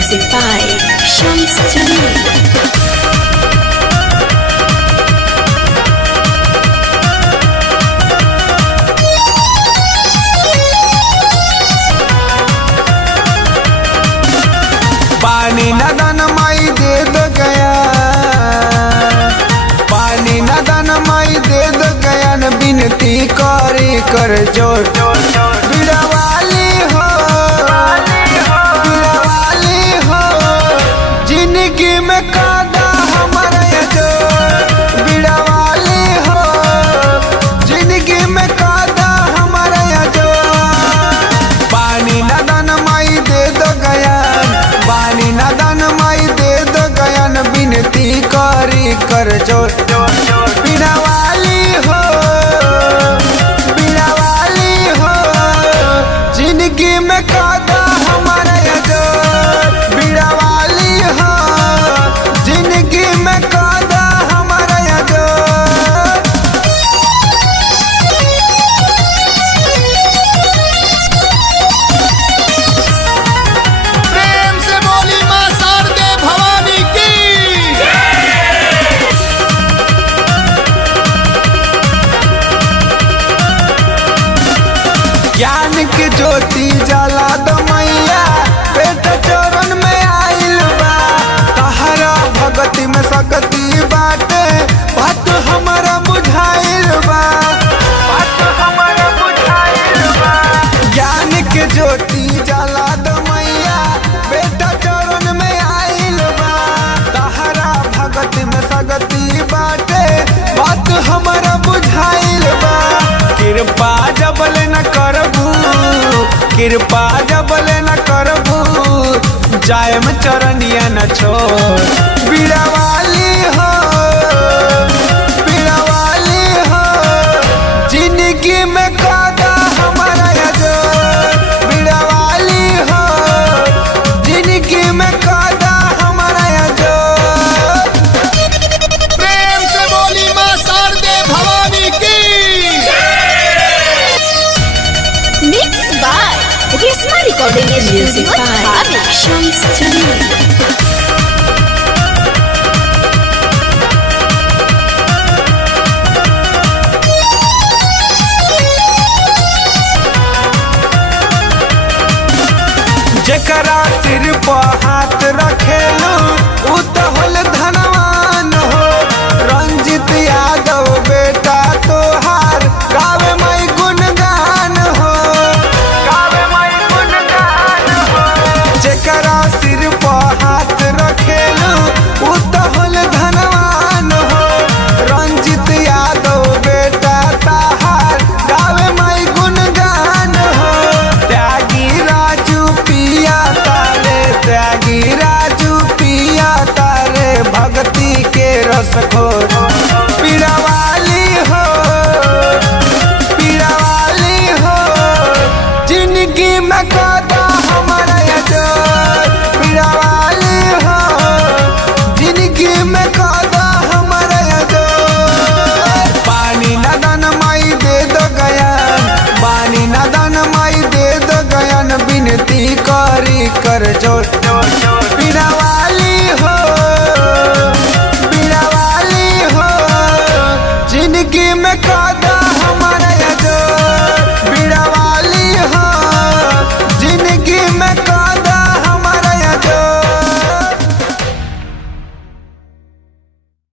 Music by Shams Jamil. पानी नदन माई दे दो गया, पानी नदन माई दे दो गया न बिनती करे कर जोर बिड़वाली हो, बिड़वाली हो जिंदगी में कादा हमारा जोर बिड़वाली हो, जिंदगी में कादा हमारा जोर। पानी नदन माई दे दो गया, पानी नदन माई दे दो गया न बिनती करी कर जोर बिड़वाली हो, बिड़वाली हो जिंदगी में कादा हमारा जोर बिड़वाली हो, जिंदगी में कादा हमारा जोर। प्रेम से बोली मां शारदे भवानी की। ज्ञान की ज्योति जला दो मैया, बेटा चरण में आइल बा, तहरा भगति में सकती बाटे, बात हमारा बुझाइल बा, बात हमारा बुझाइल बा। ज्ञान की ज्योति जला दो मैया, बेटा चरण में आइल बा, तहरा भगति में सकती बाटे, बात हमारा बुझाइल बा। कृपा जबल न करबू, कृपा जबल न करबू, जायम चरनिया न छोड़ बिड़वाली हो, बिड़वाली हो जिंदगी में कादा हमारा जोर बिड़वाली हो, जिंदगी में कादा हमारा जोर। प्रेम से बोली मां शारदे भवानी की। Mixed by Risma Recording Music by Shams Jamil. जेकरा सिर पर हाथ रखेलू उ तो होल धनवान हो, रंजित यादव बेटा तोहार गावे माई गुणगान हो, गावे माई गुणगान हो। जेकरा सिर पर हाथ रखेलू उ तो होल धनवान हो, रंजित यादव बेटा तोहार गावे माई गुणगान हो। त्यागी राजू पिया तारे, त्यागी राजू पिया तारे भक्ति के रस घोर बिड़वाली हो, बिड़वाली हो जिंदगी में कादा हमारा जोर बिड़वाली हो, जिंदगी में कादा हमारा जोर। पानी नदन माई दे दो गया, पानी नदन माई दे दो गया न बिनती करी कर जोर बिड़वाली हो, बिड़वाली हो जिंदगी में कादा